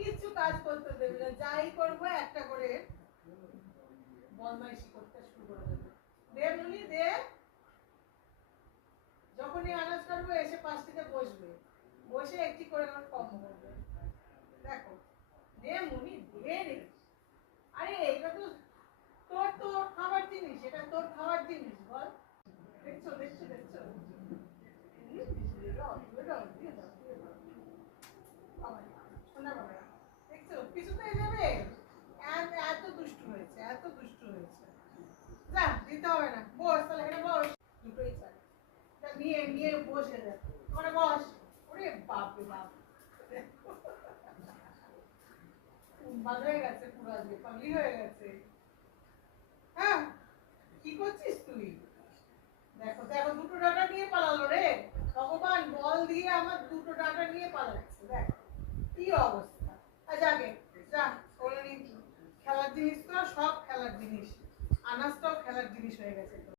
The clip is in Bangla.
কিছু কাজ করতে দেবে না, যাই করবো একটা করে বদমাইশি করতে শুরু করে দেবে। দে মুনি দে, যখনই আনাজ করবো এসে পাশটিতে বসবে, বসে একটি করে আমার কর্ম করবে। দেখো দে মুনি দে রে, আরে এটা তো তোর তোর খাবার জিনিস, এটা তোর খাবার জিনিস বল। দেখছো দেখছো দেখছো দেখছো কিছুতে যাবে। এত দুষ্টু হয়েছে, এত দুষ্টু হয়েছে। যা দিতে হবে না, বস তাহলে এখানে বস। দুটোই চাই, নিয়ে নিয়ে বসে যা, ওখানে বস। ওরে বাপ রে বাপ, উন্মাদ হয়ে গেছে পুরো, আজকে পাগলি হয়ে গেছে। হ্যাঁ কি করছিস তুই? দেখো দেখো দুটো ডাটা নিয়ে পালালো রে, ভগবান বল দিয়ে আমার দুটো ডাটা নিয়ে পালাচ্ছে। দেখ কি অবস্থা। যাকে যা ওর খেলার জিনিস তো সব খেলার জিনিস, আনাজটাও খেলার জিনিস হয়ে গেছে।